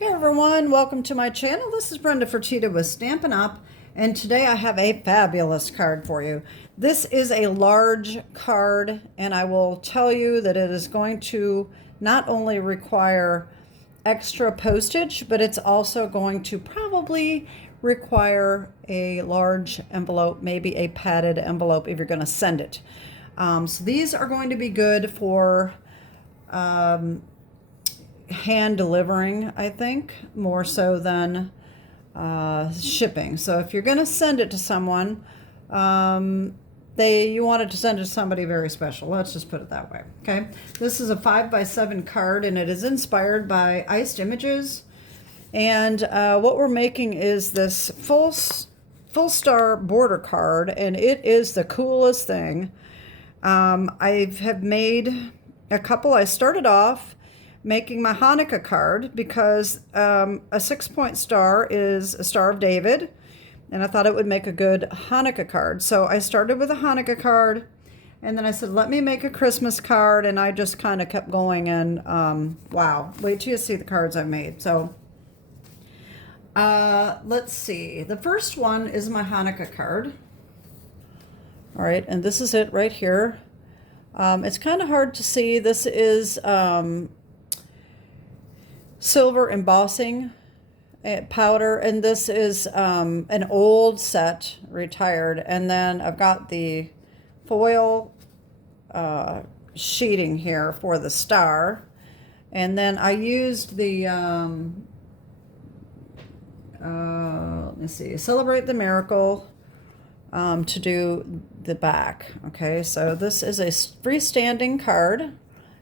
Hey everyone, welcome to my channel. This is Brenda Fertitta with Stampin' Up, and today I have a fabulous card for you. This is a large card, and I will tell you that it is going to not only require extra postage, but it's also going to probably require a large envelope, maybe a padded envelope if you're going to send it. So these are going to be good for hand delivering, I think, more so than shipping. So if you're going to send it to someone, you wanted to send it to somebody very special. Let's just put it that way. Okay. This is a 5x7 card, and it is inspired by iced images. And what we're making is this full star border card, and it is the coolest thing. I have made a couple. I started off making my Hanukkah card because a 6-point star is a Star of David, and I thought it would make a good Hanukkah card. So I started with a Hanukkah card, and then I said, let me make a Christmas card, and I just kind of kept going, and wow, wait till you see the cards I made. So let's see. The first one is my Hanukkah card. All right, and this is it right here. It's kind of hard to see. This is silver embossing powder, and this is an old set, retired, and then I've got the foil sheeting here for the star, and then I used the let me see, Celebrate the Miracle to do the back. Okay, so this is a freestanding card.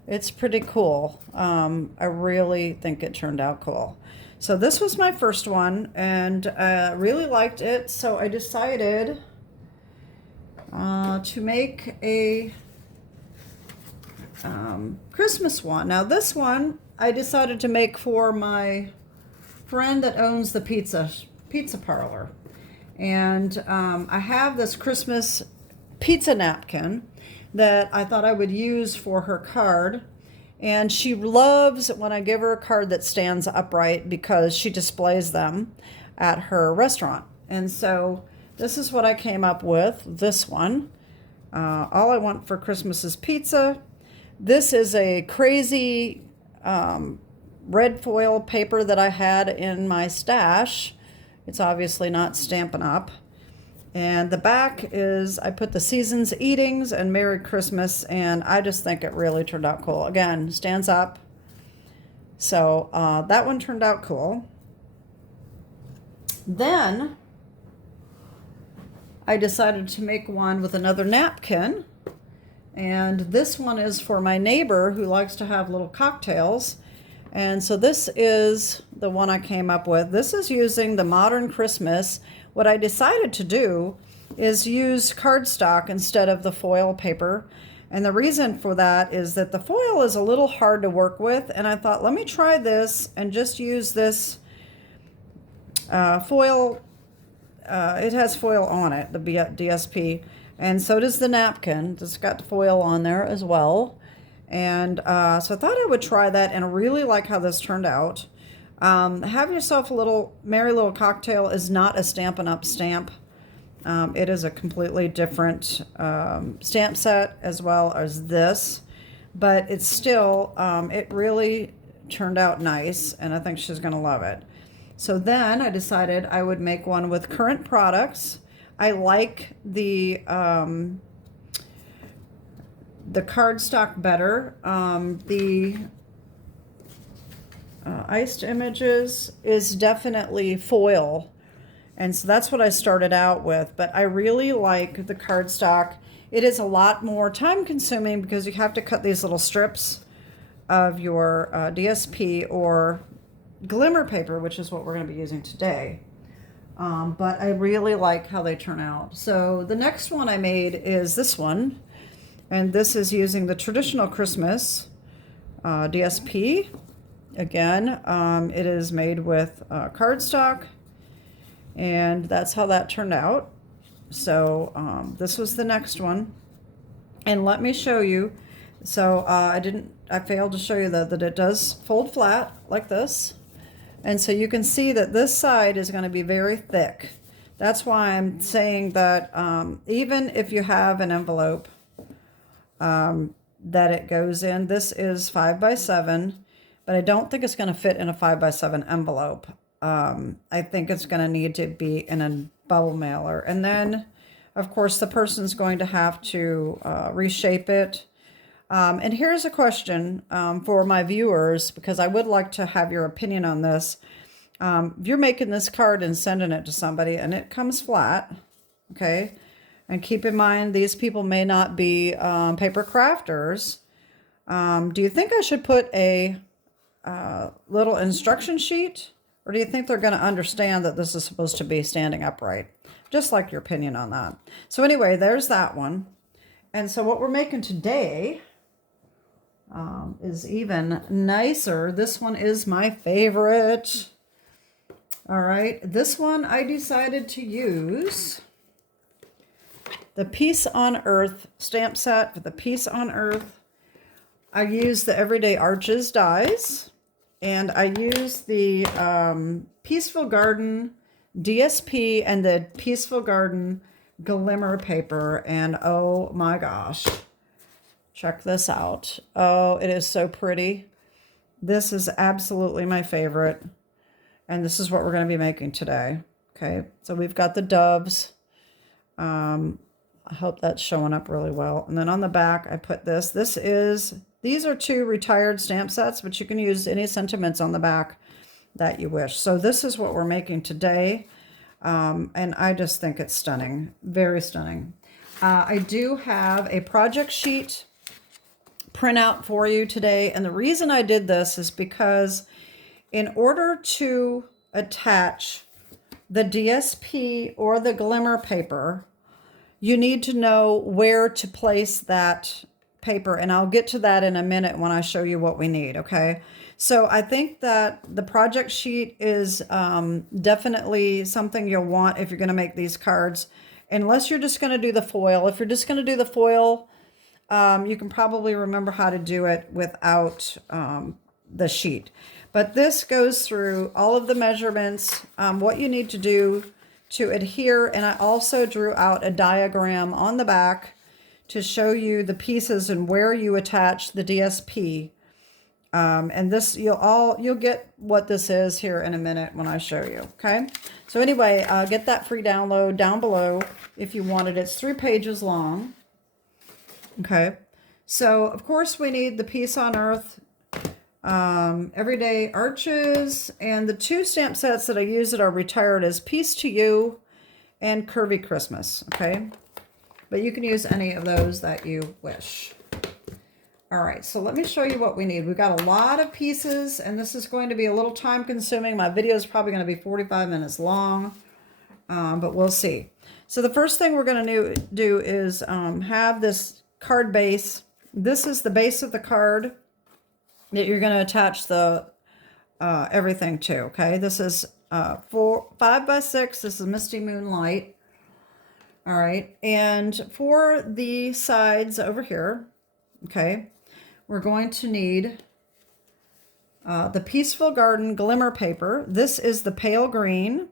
It's pretty cool. I really think it turned out cool. So this was my first one, and I really liked it. So I decided to make a Christmas one. Now this one I decided to make for my friend that owns the pizza parlor. And I have this Christmas pizza napkin that I thought I would use for her card. And she loves when I give her a card that stands upright because she displays them at her restaurant. And so this is what I came up with, this one. All I want for Christmas is pizza. This is a crazy red foil paper that I had in my stash. It's obviously not Stampin' Up. And the back is, I put the season's eatings and Merry Christmas, and I just think it really turned out cool. Again, stands up. So that one turned out cool. Then I decided to make one with another napkin. And this one is for my neighbor who likes to have little cocktails. And so this is the one I came up with. This is using the Modern Christmas. What I decided to do is use cardstock instead of the foil paper. And the reason for that is that the foil is a little hard to work with. And I thought, let me try this and just use this foil. It has foil on it, the DSP. And so does the napkin. It's got the foil on there as well. And so I thought I would try that, and I really like how this turned out. Have yourself a little merry little cocktail is not a Stampin' Up stamp. It is a completely different stamp set as well as this, but it's still, it really turned out nice, and I think she's going to love it. So then I decided I would make one with current products. I like the cardstock better. The iced images is definitely foil, and so that's what I started out with, but I really like the cardstock. It is a lot more time consuming because you have to cut these little strips of your DSP or Glimmer paper, which is what we're going to be using today. But I really like how they turn out. So the next one I made is this one, and this is using the traditional Christmas DSP. Again, it is made with cardstock, and that's how that turned out. So this was the next one, and let me show you. So I failed to show you that it does fold flat like this, And so you can see that this side is going to be very thick. That's why I'm saying that even if you have an envelope that it goes in, this is 5 by 7, but I don't think it's going to fit in a 5 by 7 envelope. I think it's going to need to be in a bubble mailer. And then, of course, the person's going to have to reshape it. And here's a question for my viewers, because I would like to have your opinion on this. If you're making this card and sending it to somebody and it comes flat, okay, and keep in mind these people may not be paper crafters, do you think I should put a little instruction sheet, or do you think they're going to understand that this is supposed to be standing upright? Just like your opinion on that. So anyway, there's that one. And so what we're making today is even nicer. This one is my favorite. All right, this one I decided to use the Peace on Earth stamp set for the Peace on Earth. I use the Everyday Arches dies, and I use the Peaceful Garden DSP and the Peaceful Garden Glimmer paper, and oh my gosh, check this out. Oh, it is so pretty. This is absolutely my favorite. And this is what we're going to be making today. Okay, so we've got the doves. I hope that's showing up really well. And then on the back, I put this. These are 2 retired stamp sets, but you can use any sentiments on the back that you wish. So this is what we're making today. And I just think it's stunning. Very stunning. I do have a project sheet printout for you today. And the reason I did this is because in order to attach the DSP or the Glimmer paper, you need to know where to place that paper. And I'll get to that in a minute when I show you what we need, okay? So I think that the project sheet is definitely something you'll want if you're going to make these cards, unless you're just going to do the foil. If you're just going to do the foil, you can probably remember how to do it without the sheet. But this goes through all of the measurements, what you need to do to adhere. And I also drew out a diagram on the back to show you the pieces and where you attach the DSP. And this, you'll get what this is here in a minute when I show you. Okay. So anyway, get that free download down below if you want it. It's 3 pages long. Okay. So of course we need the Peace on Earth, Everyday Arches, and the 2 stamp sets that I use that are retired is Peace to You and Curvy Christmas. Okay. But you can use any of those that you wish. All right, so let me show you what we need. We've got a lot of pieces, and this is going to be a little time consuming. My video is probably going to be 45 minutes long, but we'll see. So the first thing we're going to do is have this card base. This is the base of the card that you're going to attach the everything to, okay? This is 5 by 6. This is Misty Moonlight. All right, and for the sides over here, okay, we're going to need the Peaceful Garden Glimmer paper. This is the pale green,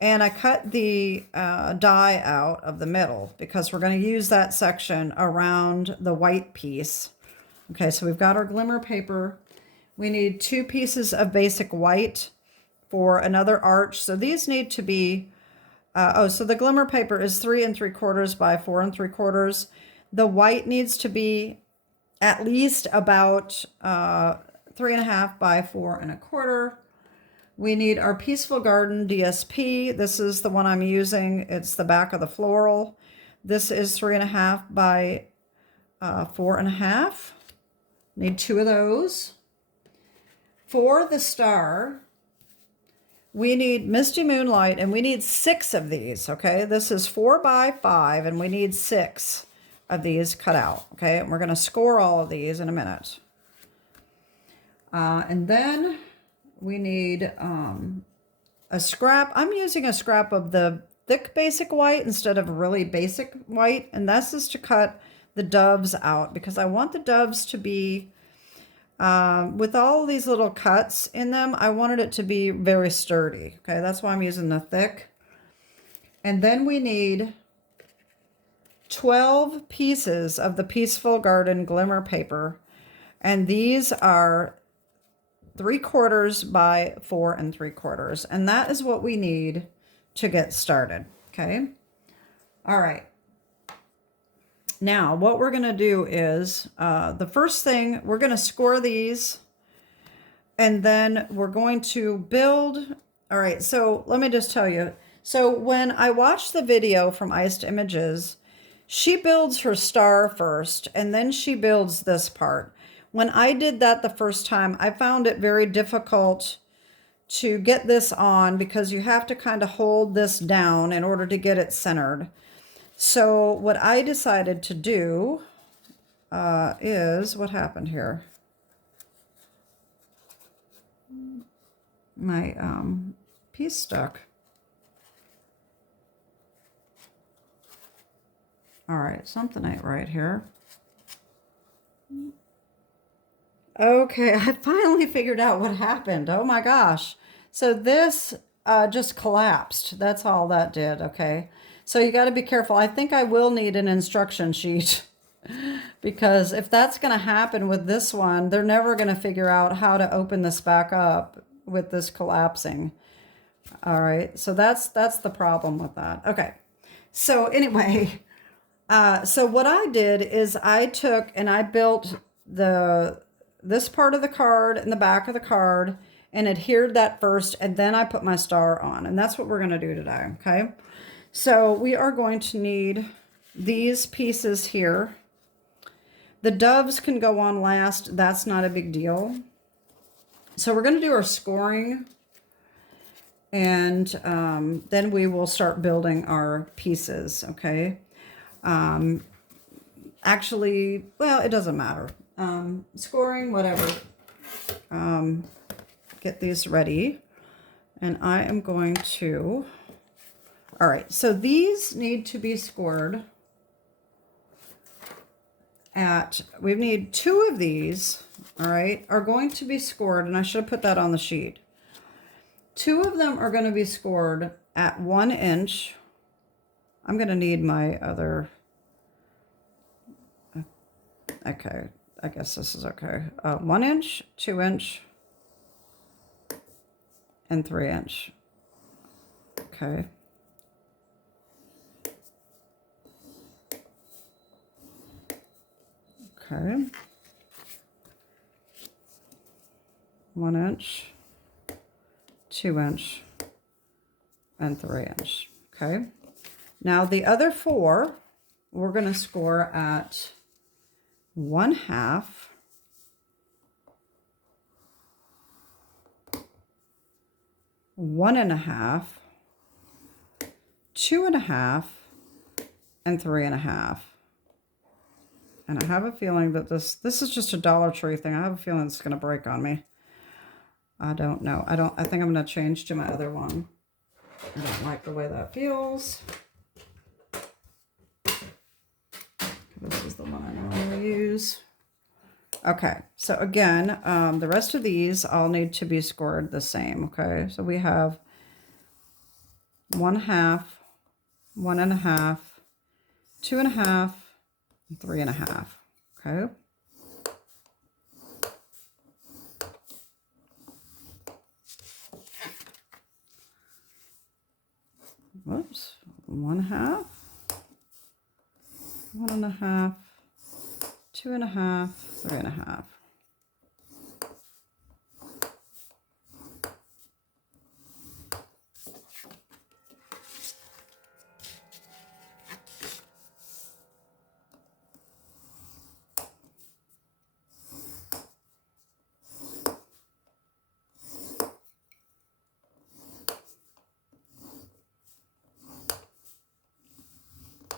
and I cut the die out of the middle because we're going to use that section around the white piece. Okay, so we've got our glimmer paper. We need 2 pieces of basic white for another arch. So these need to be, so the glimmer paper is 3 3/4 by 4 3/4. The white needs to be at least about 3.5 by 4 1/4. We need our Peaceful Garden DSP. This is the one I'm using. It's the back of the floral. This is 3.5 by 4.5. Need 2 of those. For the star, we need Misty Moonlight, and we need 6 of these, okay? This is 4 by 5, and we need 6 of these cut out, okay? And we're going to score all of these in a minute. And then we need a scrap. I'm using a scrap of the thick basic white instead of really basic white, and this is to cut the doves out because I want the doves to be With all these little cuts in them, I wanted it to be very sturdy. Okay, that's why I'm using the thick. And then we need 12 pieces of the Peaceful Garden Glimmer paper. And these are 3/4 by 4 3/4. And that is what we need to get started. Okay. All right. Now, what we're going to do is, the first thing, we're going to score these, and then we're going to build. All right, so let me just tell you. So when I watched the video from Iced Images, she builds her star first, and then she builds this part. When I did that the first time, I found it very difficult to get this on because you have to kind of hold this down in order to get it centered. So what I decided to do is, what happened here? My piece stuck. All right, something ain't right here. Okay, I finally figured out what happened. Oh my gosh. So this just collapsed. That's all that did, okay? So you got to be careful. I think I will need an instruction sheet because if that's going to happen with this one, they're never going to figure out how to open this back up with this collapsing. All right, so that's the problem with that. Okay, so anyway, so what I did is I took and I built this part of the card and the back of the card and adhered that first, and then I put my star on, and that's what we're going to do today, okay? So we are going to need these pieces here. The doves can go on last. That's not a big deal. So we're going to do our scoring, and then we will start building our pieces, okay? Actually, well, it doesn't matter. Scoring, whatever. Get these ready. And I am going to... All right, so these need to be scored at... We need 2 of these, all right, are going to be scored, and I should have put that on the sheet. 2 of them are going to be scored at 1 inch. I'm going to need my other... Okay, I guess this is okay. 1 inch, 2 inch, and 3 inch. Okay. Okay. 1 inch, 2 inch, and 3 inch. Okay. Now the other 4, we're going to score at 1/2, 1.5, 2.5, and 3.5. And I have a feeling that this is just a Dollar Tree thing. I have a feeling it's going to break on me. I don't know. I think I'm going to change to my other one. I don't like the way that feels. This is the one I normally use. Okay, so again, the rest of these all need to be scored the same, okay? So we have 1/2, 1.5, 2.5, and 3.5, okay? Whoops, 1/2, 1.5, 2.5, 3.5.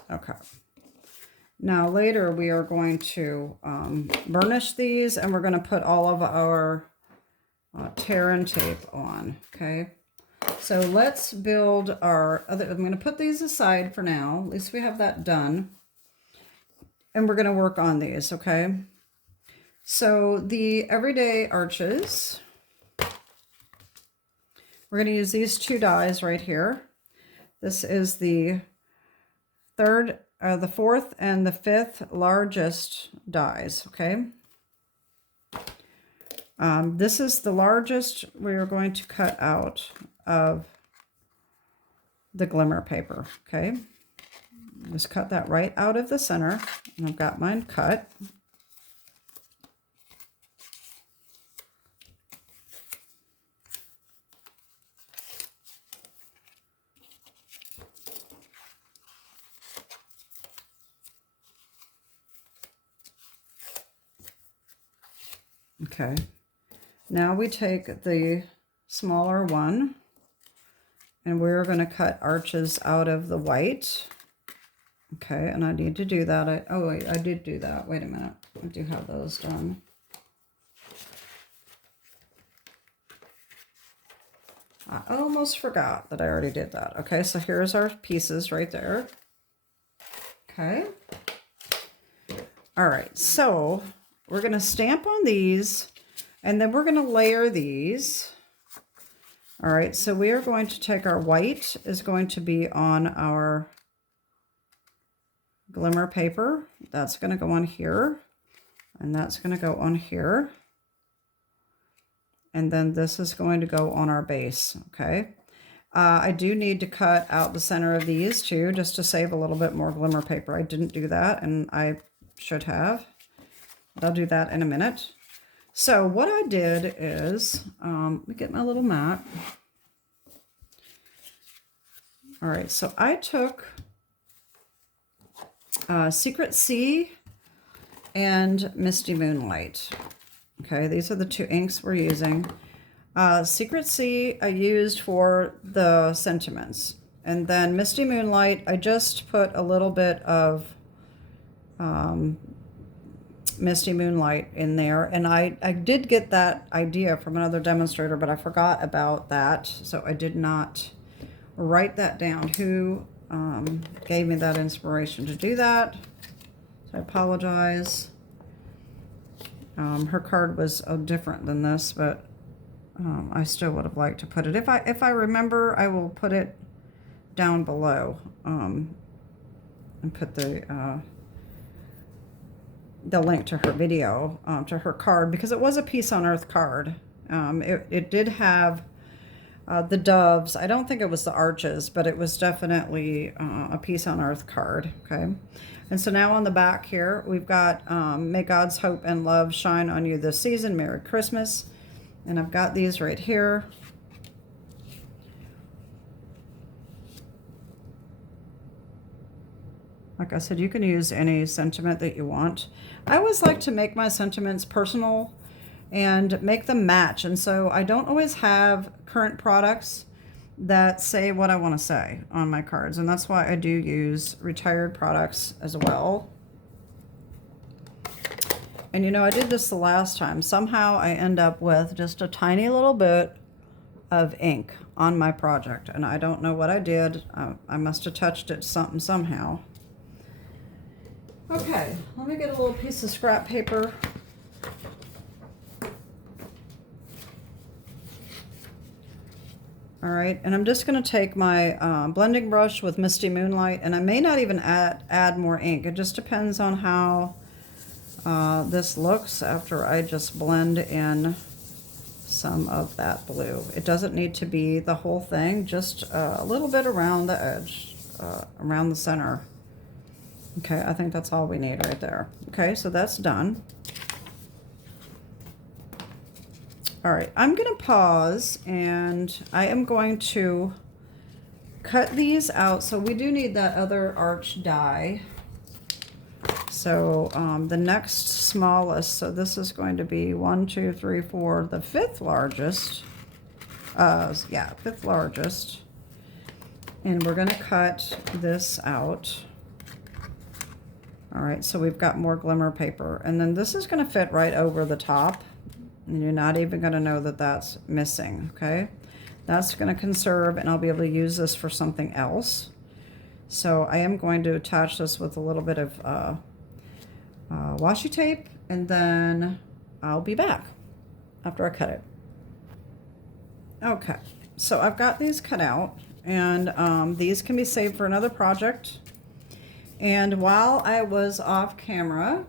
Okay. Now later we are going to burnish these, and we're going to put all of our tear-in tape on, okay? So let's build our other... I'm going to put these aside for now. At least we have that done. And we're going to work on these, okay? So the everyday arches, we're going to use these two dies right here. This is the fourth and the fifth largest dies, okay? This is the largest we are going to cut out of the Glimmer paper, okay? Just cut that right out of the center, and I've got mine cut. Okay, now we take the smaller one and we're going to cut arches out of the white. Okay, and I need to do that. Oh wait, I did do that. Wait a minute. I do have those done. I almost forgot that I already did that. Okay, so here's our pieces right there. Okay. All right, so we're going to stamp on these, and then we're going to layer these. All right, so we are going to take our white is going to be on our Glimmer paper. That's going to go on here, and that's going to go on here. And then this is going to go on our base, okay? I do need to cut out the center of these too, just to save a little bit more Glimmer paper. I didn't do that, and I should have. But I'll do that in a minute. So what I did is, let me get my little mat. All right, so I took Secret Sea and Misty Moonlight. Okay, these are the two inks we're using. Secret Sea I used for the sentiments. And then Misty Moonlight, I just put a little bit of Misty Moonlight in there. And I did get that idea from another demonstrator, but I forgot about that. So I did not write that down. Who gave me that inspiration to do that? So I apologize. Her card was different than this, but I still would have liked to put it. If I remember, I will put it down below and put the link to her video, to her card, because it was a Peace on Earth card. It did have the doves. I don't think it was the arches, but it was definitely a Peace on Earth card, okay? And so now on the back here, we've got May God's hope and love shine on you this season. Merry Christmas. And I've got these right here. Like I said, you can use any sentiment that you want. I always like to make my sentiments personal and make them match. And so I don't always have current products that say what I want to say on my cards. And that's why I do use retired products as well. And you know, I did this the last time. Somehow I end up with just a tiny little bit of ink on my project. And I don't know what I did. I must have touched it somehow. Okay, let me get a little piece of scrap paper. All right, and I'm just going to take my blending brush with Misty Moonlight, and I may not even add more ink. It just depends on how this looks after I just blend in some of that blue. It doesn't need to be the whole thing, just a little bit around the edge, around the center. Okay, I think that's all we need right there. Okay, so that's done. All right, I'm going to pause, and I am going to cut these out. So we do need that other arch die. So the next smallest, so this is going to be 1, 2, 3, 4, the fifth largest. Yeah, fifth largest. And we're going to cut this out. All right, so we've got more Glimmer paper. And then this is going to fit right over the top. And you're not even going to know that that's missing, okay? That's going to conserve, and I'll be able to use this for something else. So I am going to attach this with a little bit of washi tape, and then I'll be back after I cut it. Okay, so I've got these cut out, and these can be saved for another project. And while I was off camera,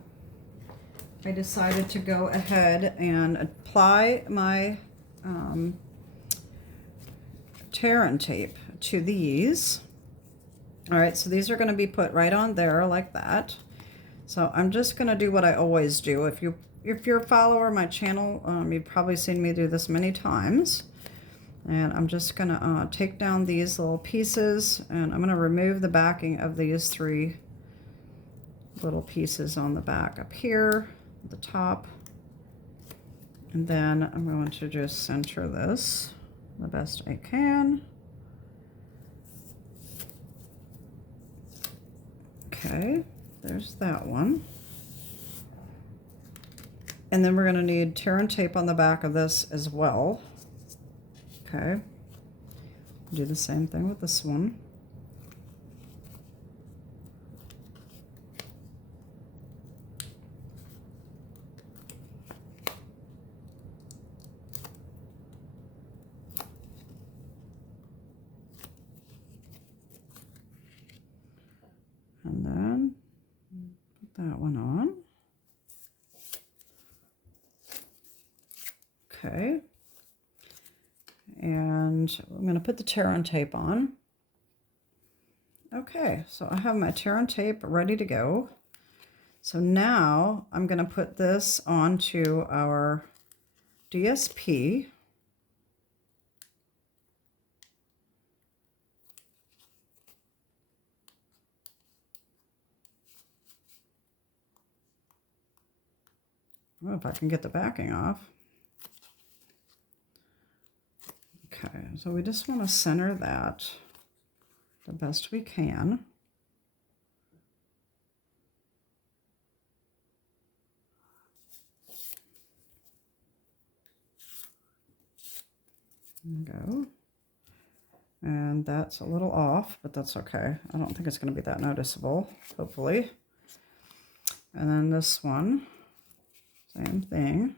I decided to go ahead and apply my tear and tape to these. All right, so these are going to be put right on there like that. So I'm just going to do what I always do. If you're a follower of my channel, you've probably seen me do this many times. And I'm just going to take down these little pieces, and I'm going to remove the backing of these 3 little pieces on the back up here at the top. And then I'm going to just center this the best I can. Okay, there's that one. And then we're going to need tear and tape on the back of this as well. Okay, do the same thing with this one. And then put that one on. Okay. And I'm going to put the tear and tape on. Okay, so I have my tear and tape ready to go. So now I'm going to put this onto our DSP. I don't know if I can get the backing off. Okay, so we just want to center that the best we can. There we go. And that's a little off, but that's okay. I don't think it's going to be that noticeable, hopefully. And then this one, same thing.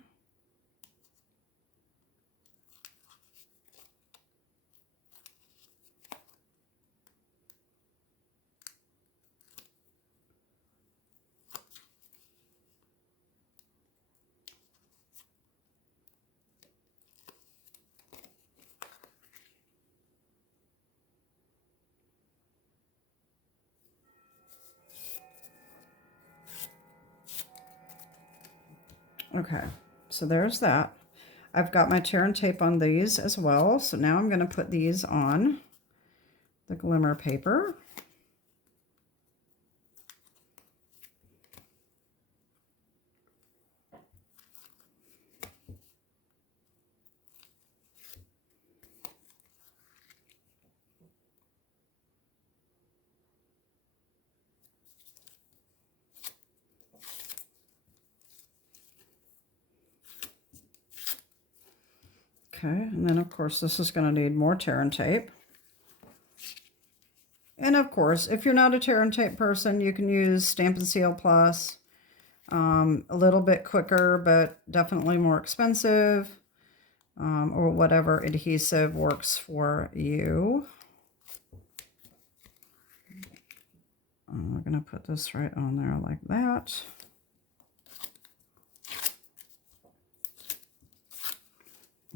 Okay, so there's that. I've got my tear and tape on these as well. So now I'm going to put these on the Glimmer paper. Okay, and then of course this is going to need more tear and tape. And of course, if you're not a tear and tape person, you can use Stampin' Seal Plus. A little bit quicker, but definitely more expensive, or whatever adhesive works for you. We're going to put this right on there like that.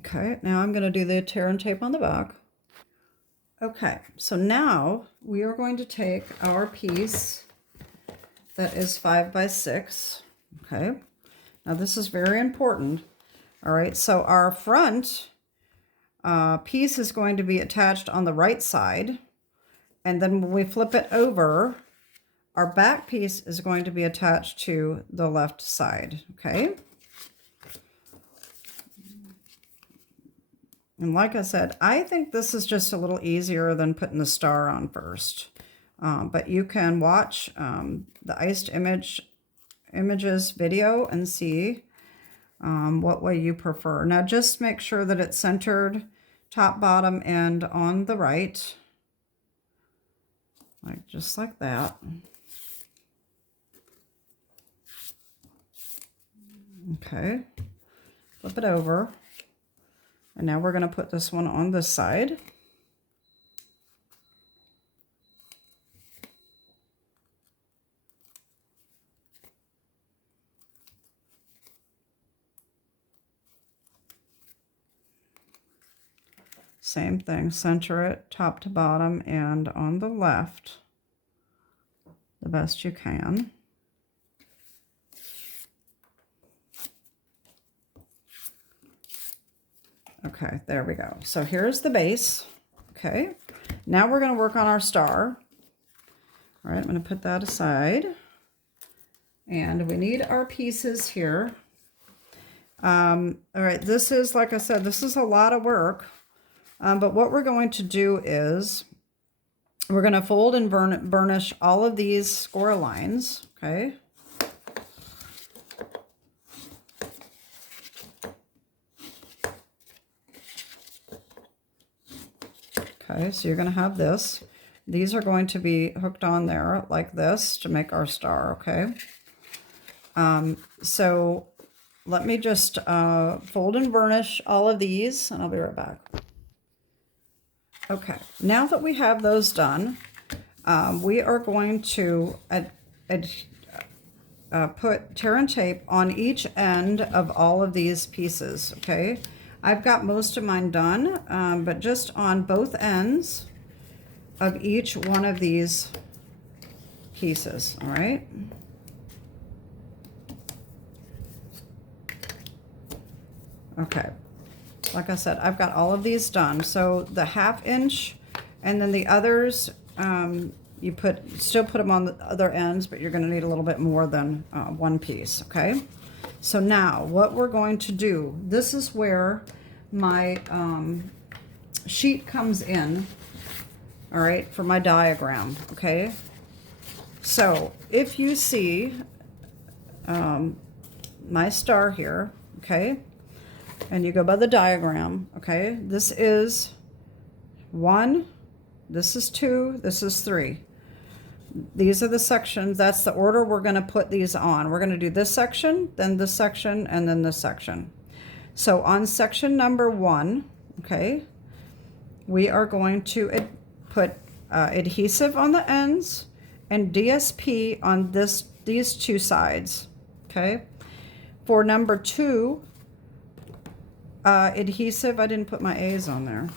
Okay, now I'm going to do the tear and tape on the back. Okay, so now we are going to take our piece that is 5 by 6. Okay, now this is very important. All right, so our front piece is going to be attached on the right side, and then when we flip it over, our back piece is going to be attached to the left side. Okay. And like I said, I think this is just a little easier than putting the star on first. But you can watch the Iced Images video and see what way you prefer. Now just make sure that it's centered top, bottom, and on the right. Like just like that. Okay. flip it over. And now we're going to put this one on this side. Same thing, center it top to bottom and on the left the best you can. Okay, there we go. So here's the base. Okay, now we're going to work on our star. All right, I'm going to put that aside. And we need our pieces here. All right, this is, like I said, this is a lot of work. But what we're going to do is we're going to fold and burnish all of these score lines, okay? Okay, so you're going to have this. These are going to be hooked on there like this to make our star, okay? So let me just fold and burnish all of these, and I'll be right back. Okay, now that we have those done, we are going to put tear and tape on each end of all of these pieces, okay? I've got most of mine done, but just on both ends of each one of these pieces, all right? Okay. Like I said, I've got all of these done. So the 1/2 inch and then the others, you still put them on the other ends, but you're going to need a little bit more than one piece, okay? So now what we're going to do, this is where my sheet comes in, all right, for my diagram, okay? So if you see my star here, okay, and you go by the diagram, okay, this is 1, this is 2, this is 3. These are the sections, that's the order we're going to put these on. We're going to do this section, then this section, and then this section. So on section number 1, okay, we are going to put adhesive on the ends and DSP on these two sides, okay. For number 2, adhesive, I didn't put my A's on there.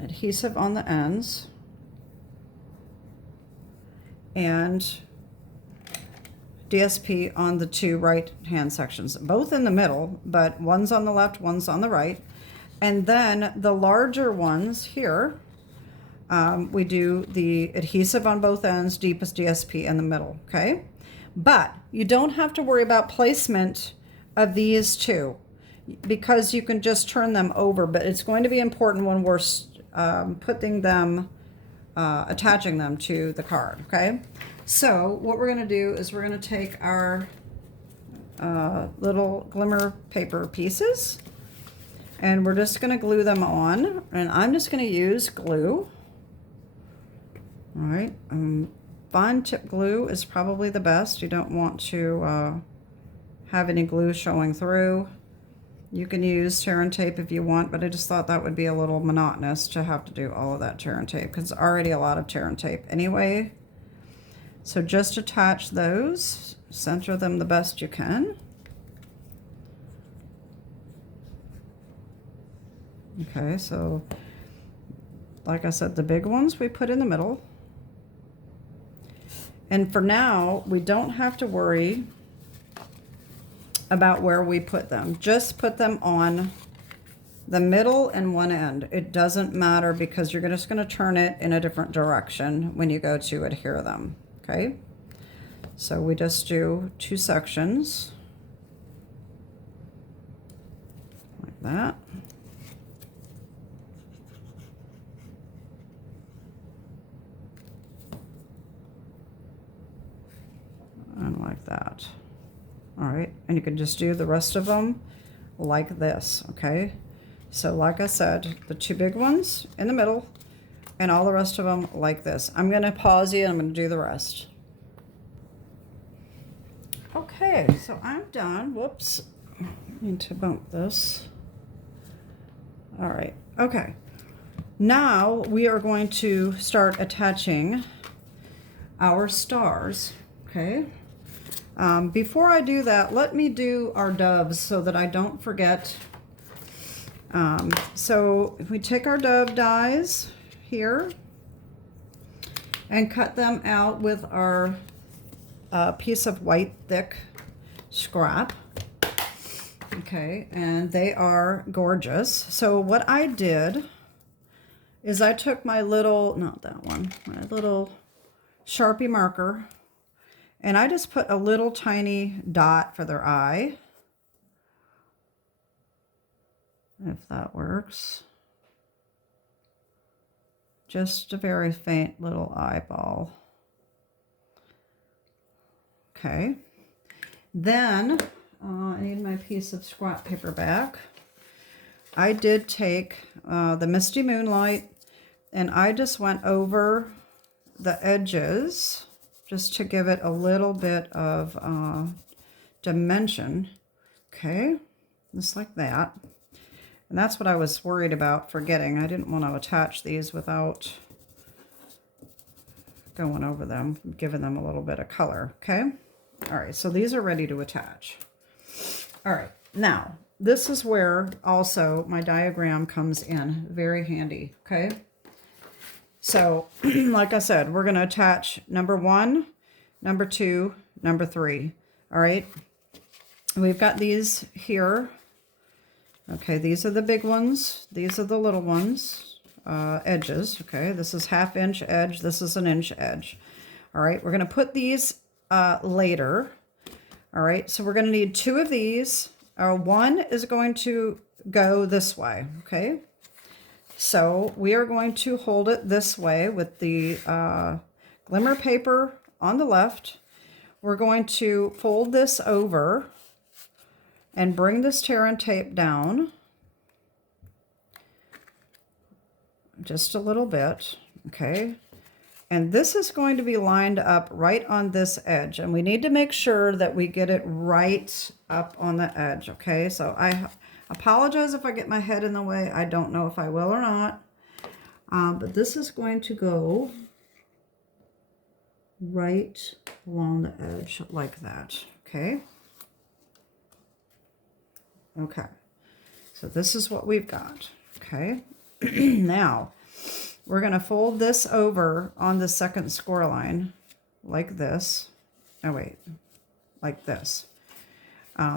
Adhesive on the ends and DSP on the 2 right-hand sections, both in the middle, but one's on the left, one's on the right. And then the larger ones here, we do the adhesive on both ends, deepest DSP in the middle, okay? But you don't have to worry about placement of these two because you can just turn them over, but it's going to be important when we're putting them, attaching them to the card, okay? So what we're going to do is we're going to take our little glimmer paper pieces and we're just going to glue them on, and I'm just going to use glue. All right, fine tip glue is probably the best. You don't want to have any glue showing through. You can use tear and tape if you want, but I just thought that would be a little monotonous to have to do all of that tear and tape because it's already a lot of tear and tape anyway. So just attach those, center them the best you can. Okay, so like I said, the big ones we put in the middle. And for now, we don't have to worry about where we put them. Just put them on the middle and one end. It doesn't matter because you're just going to turn it in a different direction when you go to adhere them, okay? So we just do 2 sections like that. And like that. All right, and you can just do the rest of them like this, okay? So like I said, the 2 big ones in the middle, and all the rest of them like this. I'm going to pause you and I'm going to do the rest. Okay, so I'm done. Whoops. I need to bump this. All right. Okay. Now we are going to start attaching our stars. Okay. Before I do that, let me do our doves so that I don't forget. So if we take our dove dies here and cut them out with our piece of white thick scrap. Okay, and they are gorgeous. So what I did is I took my little, not that one, my little Sharpie marker, and I just put a little tiny dot for their eye. If that works. Just a very faint little eyeball. Okay. Then I need my piece of scrap paper back. I did take the Misty Moonlight, and I just went over the edges just to give it a little bit of dimension. Okay, just like that. And that's what I was worried about forgetting. I didn't want to attach these without going over them, giving them a little bit of color. Okay. All right, so these are ready to attach. All right, now this is where also my diagram comes in very handy. Okay. So like I said, we're going to attach number 1, number 2, number 3. All right. We've got these here. Okay, these are the big ones. These are the little ones, edges. Okay, this is 1/2 inch edge. This is 1 inch edge. All right, we're going to put these later. All right, so we're going to need 2 of these. One is going to go this way. Okay, so we are going to hold it this way with the glimmer paper on the left. We're going to fold this over and bring this tear and tape down just a little bit, okay? And this is going to be lined up right on this edge, and we need to make sure that we get it right up on the edge, okay? So I apologize if I get my head in the way. I don't know if I will or not, but this is going to go right along the edge like that, okay? Okay, so this is what we've got, okay? Now, we're going to fold this over on the second score line like this. Oh, wait, like this.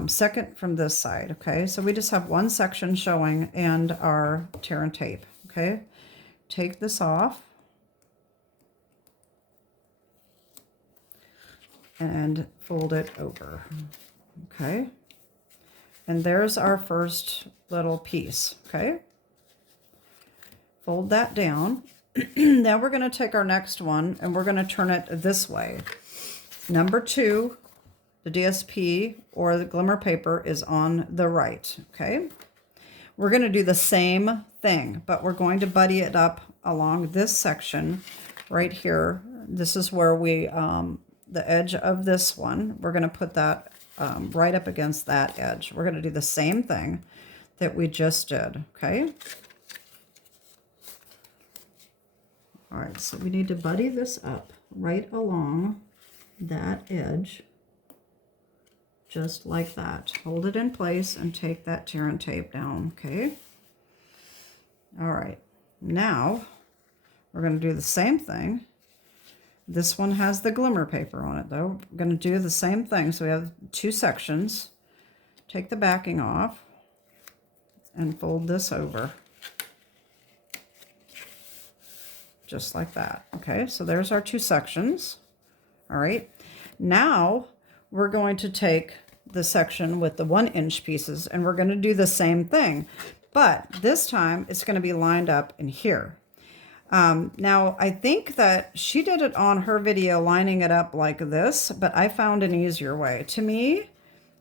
Second from this side, okay? So we just have one section showing and our tear and tape, okay? Take this off. And fold it over, okay? And there's our first little piece, okay? Fold that down. Now we're going to take our next one and we're going to turn it this way. Number 2, the DSP or the glimmer paper is on the right, okay? We're going to do the same thing, but we're going to buddy it up along this section right here. This is where we, the edge of this one, we're going to put that right up against that edge. We're going to do the same thing that we just did, okay? All right, so we need to buddy this up right along that edge, just like that. Hold it in place and take that tear and tape down, okay? All right, now we're going to do the same thing. This one has the glimmer paper on it, though. We're going to do the same thing. So we have 2 sections. Take the backing off and fold this over. Just like that. Okay, so there's our 2 sections. All right. Now we're going to take the section with the 1 inch pieces and we're going to do the same thing. But this time it's going to be lined up in here. Now, I think that she did it on her video lining it up like this, but I found an easier way. To me,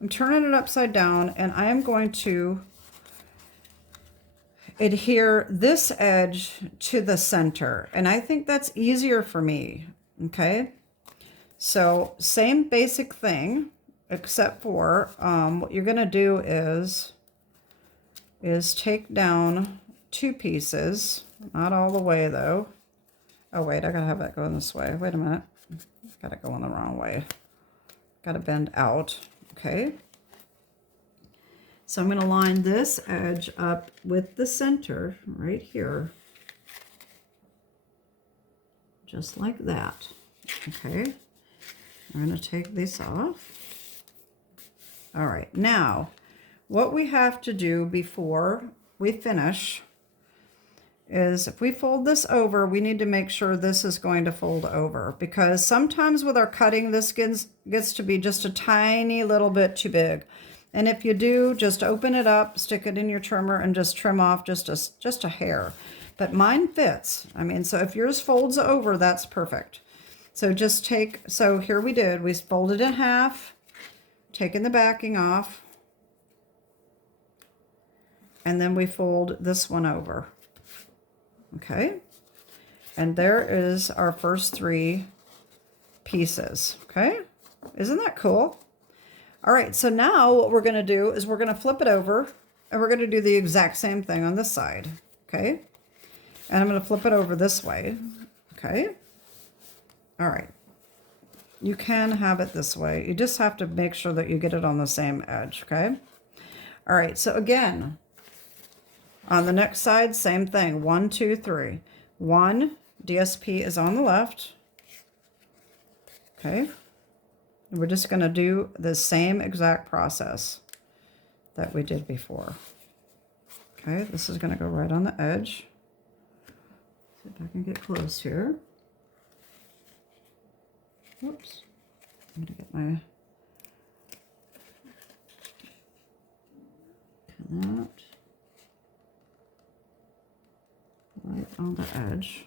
I'm turning it upside down, and I am going to adhere this edge to the center. And I think that's easier for me, okay? So same basic thing, except for what you're gonna do is take down 2 pieces, not all the way though. Oh wait, I gotta have that going this way. Wait a minute, got it going the wrong way. Gotta bend out, okay? So I'm gonna line this edge up with the center right here, just like that, okay? I'm gonna take this off. All right, now, what we have to do before we finish is if we fold this over, we need to make sure this is going to fold over, because sometimes with our cutting, this gets to be just a tiny little bit too big. And if you do, just open it up, stick it in your trimmer, and just trim off just a hair. But mine fits. I mean, so if yours folds over, that's perfect. So just take, so here we folded in half, taking the backing off, and then we fold this one over. Okay, and there is our first 3 pieces. Okay, isn't that cool? All right, so now what we're going to do is we're going to flip it over, and we're going to do the exact same thing on this side. Okay, and I'm going to flip it over this way. Okay, all right, you can have it this way. You just have to make sure that you get it on the same edge. Okay, all right, so again, on the next side, same thing. 1, 2, 3. 1 DSP is on the left. Okay. We're just going to do the same exact process that we did before. Okay, this is going to go right on the edge. See if I can get close here. Whoops. I'm going to get my... that. Right on the edge.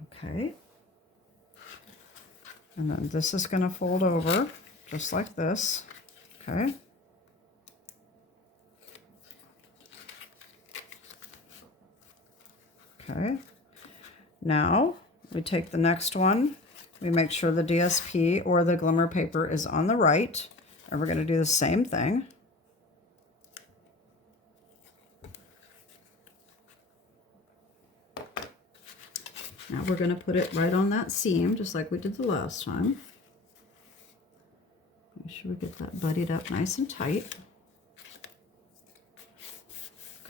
Okay. And then this is going to fold over just like this. Okay. Okay. Now we take the next one. We make sure the DSP or the glimmer paper is on the right. And we're going to do the same thing. Now we're going to put it right on that seam, just like we did the last time. Make sure we get that buddied up nice and tight.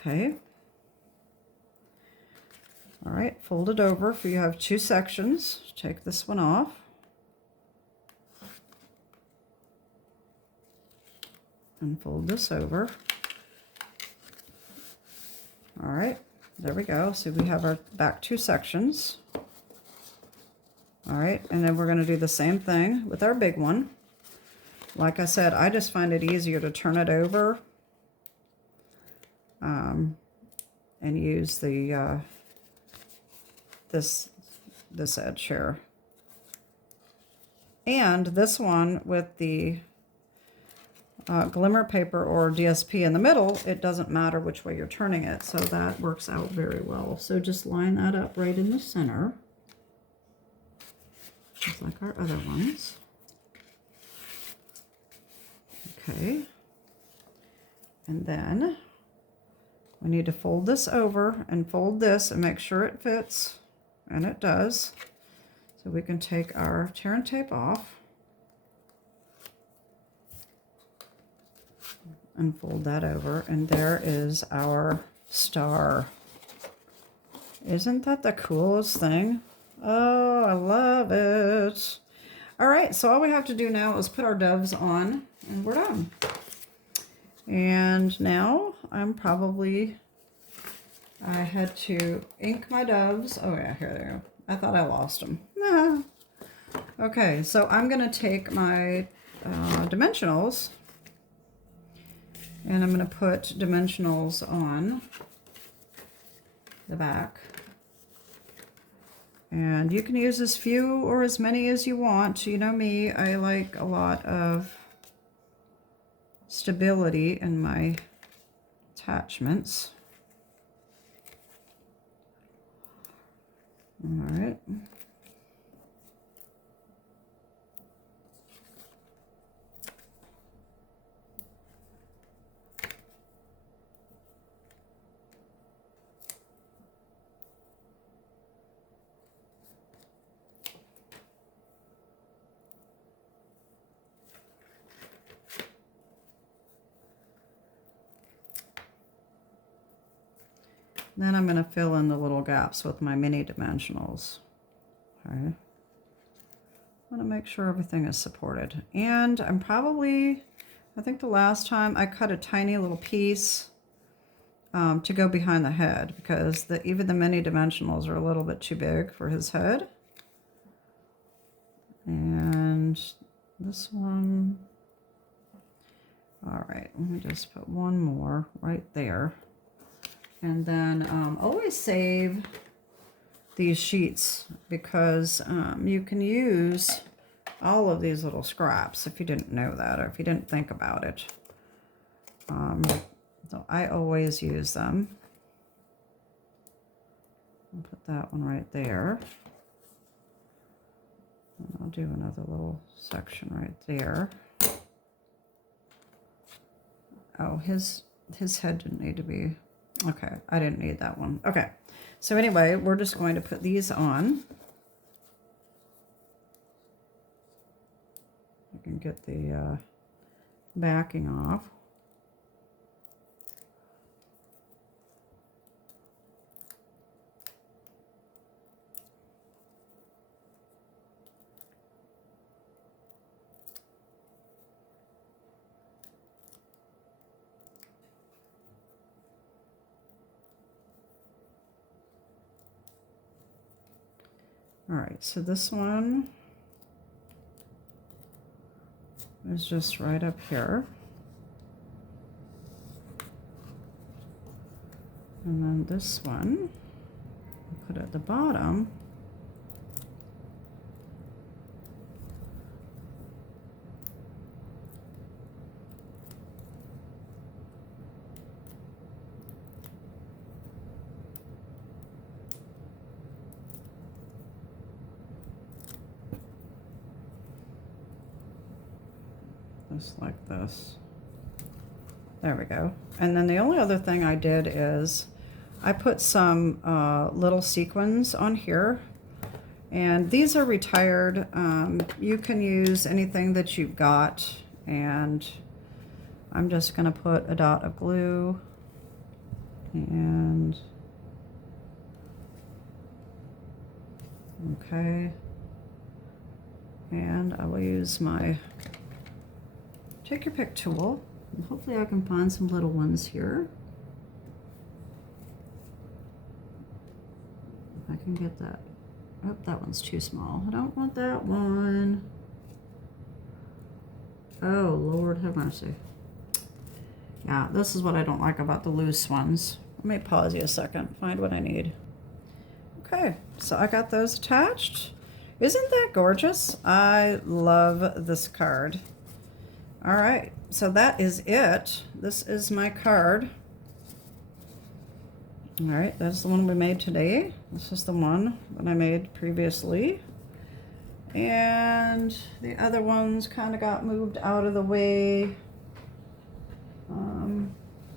Okay. All right, fold it over. If you have 2 sections, take this one off. And fold this over. All right, there we go. So we have our back 2 sections. All right, and then we're going to do the same thing with our big one. Like I said, I just find it easier to turn it over and use the this edge here. And this one with the glimmer paper or DSP in the middle, it doesn't matter which way you're turning it, so that works out very well. So just line that up right in the center, just like our other ones. Okay, and then we need to fold this over and fold this and make sure it fits, and it does. So we can take our tear and tape off and fold that over, and there is our star. Isn't that the coolest thing? Oh, I love it. All right, so all we have to do now is put our doves on, and we're done. And now I had to ink my doves. Oh yeah, here they go. I thought I lost them. Okay, so I'm gonna take my dimensionals, and I'm gonna put dimensionals on the back. And you can use as few or as many as you want. You know me, I like a lot of stability in my attachments. All right. Then I'm going to fill in the little gaps with my mini dimensionals. Okay. I want to make sure everything is supported. And I'm probably, I think the last time I cut a tiny little piece to go behind the head, because even the mini dimensionals are a little bit too big for his head. And this one, all right, let me just put one more right there. And then always save these sheets, because you can use all of these little scraps if you didn't know that, or if you didn't think about it. So I always use them. I'll put that one right there. And I'll do another little section right there. Oh, his head didn't need to be... Okay, I didn't need that one. Okay, so anyway, we're just going to put these on. I can get the backing off. All right, so this one is just right up here. And then this one, I'll put at the bottom. Just like this. There we go. And then the only other thing I did is I put some little sequins on here, and these are retired. You can use anything that you've got, and I'm just going to put a dot of glue and okay, and I will use my take your pick tool, and hopefully I can find some little ones here. If I can get that. Oh, that one's too small. I don't want that one. Oh, Lord have mercy. Yeah, this is what I don't like about the loose ones. Let me pause you a second, find what I need. Okay, so I got those attached. Isn't that gorgeous? I love this card. All right, so that is it. This is my card. All right, that's the one we made today. This is the one that I made previously. And the other ones kind of got moved out of the way.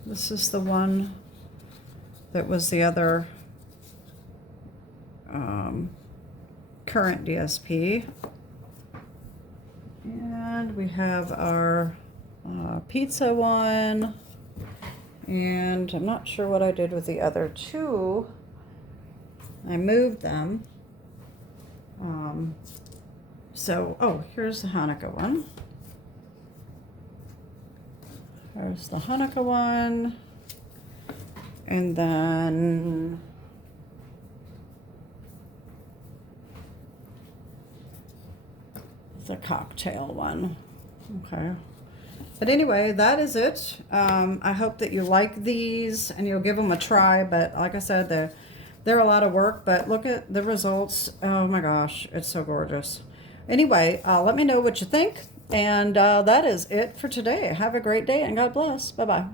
This is the one that was the other current DSP. And we have our pizza one, and I'm not sure what I did with the other two. I moved them. Oh, here's the Hanukkah one. There's the Hanukkah one, and then the cocktail one. Okay, but anyway, that is it. I hope that you like these and you'll give them a try, but like I said, they're a lot of work, but look at the results. Oh my gosh, it's so gorgeous. Anyway, let me know what you think, and that is it for today. Have a great day and God bless. Bye-bye.